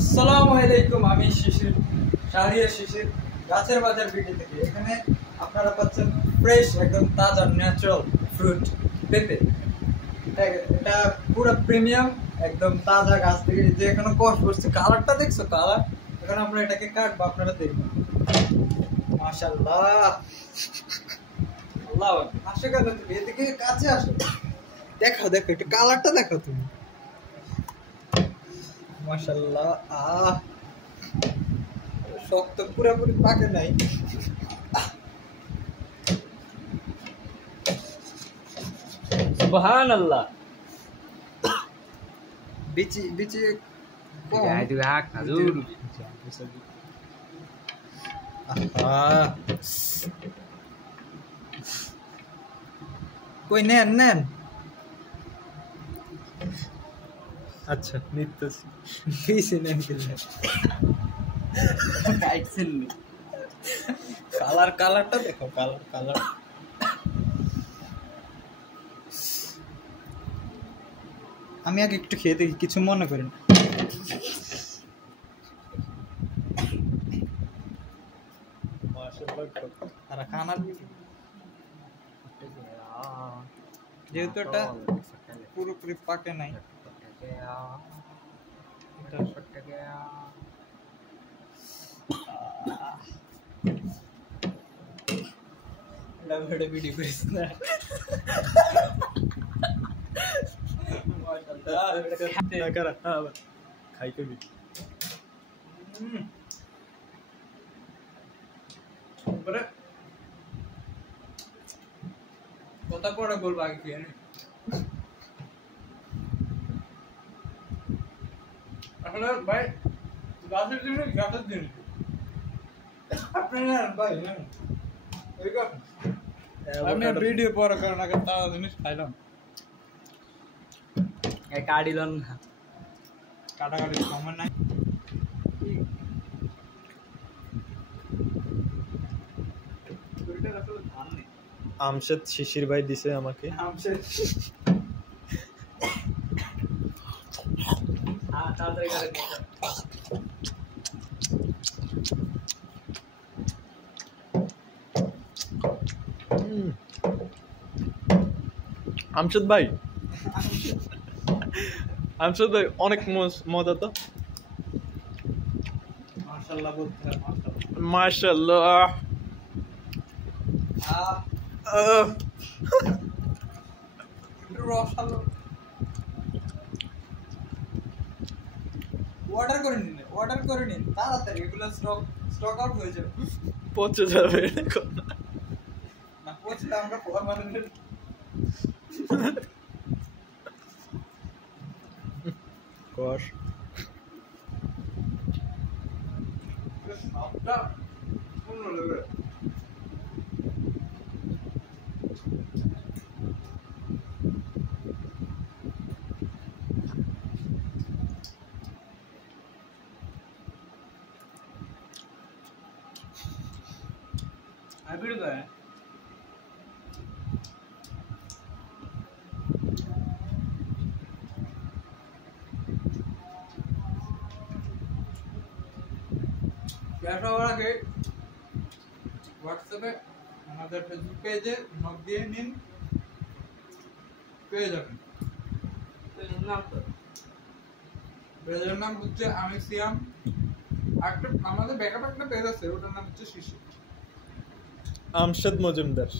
আসসালামু আলাইকুম, আমি শিশির, শাহরিয়ার শিশির, গাছের বাজার বিডি থেকে। এখানে আপনারা পাচ্ছেন ফ্রেশ, একদম তাজা ন্যাচারাল ফ্রুট পেঁপে। এটা পুরো প্রিমিয়াম, একদম তাজা গাছ থেকে, যে এখানে কষ বসছে। কালারটা দেখছো? কালার। এখন আমরা এটাকে কাটবো, আপনারা দেখবেন। মাশাআল্লাহ, আল্লাহ আসে কেন তুমি? এদিকে কাছে আসো, দেখো দেখো, একটু কালারটা দেখো তুমি। মাশাআল্লাহ, শক্ত, পুরোপুরি পাকে নাই। সুবহানাল্লাহ। বিচি বিচি কম। itu hak azur. কই নেন নেন। আচ্ছা নিতেছি। কিসে নেন কিলে? কাটছেন কালার, কালারটা দেখো, কালার কালার। আমি আগে একটু খেয়ে দেখি, কিছু মনে করেন। আর খানার যেহেতু এটা পুরোপুরি পাকে নাই, ভিডিও করিস না। খাই কবি কথা পরে বলবো, আগে খেয়ে নে। আসলে ভাই, গাছের জিনিস গাছের জিনিস। আপনি নেন ভাই, নেন। আমি ভিডিও পরে কারণ আগে তাজা জিনিস খাইলাম। কাটিলেন না, কাটাকাটি সময় নাই। আমশেদ শিশির ভাই দিছে আমাকে। তাড়াতাড়ি করে আমশেদ ভাই, আমশেদ ভাই অনেক মজা তো। মাশাআল্লাহ বলতে হয়, মাশাআল্লাহ। মাশাআল্লাহ। রসালো। অর্ডার করে নিন, অর্ডার করে নিন তাড়াতাড়ি, এগুলো স্টক আউট হয়ে যাবে। পচে যাবে না পচলে আমরা পর মানুষের কষ সবটা পূর্ণ লেবে। हाइब्रिड का है। कैसा हो रहा है? व्हाट्सएप पे हमारे फेसबुक पेज है, नॉक दिए नीन পেয়ে যাবেন। পেজের নাম হচ্ছে আমিসিয়াম। একটা আমাদের ব্যাকআপ একটা পেজ আছে, ওটার নাম হচ্ছে শিশির। আমশেদ মজুমদার।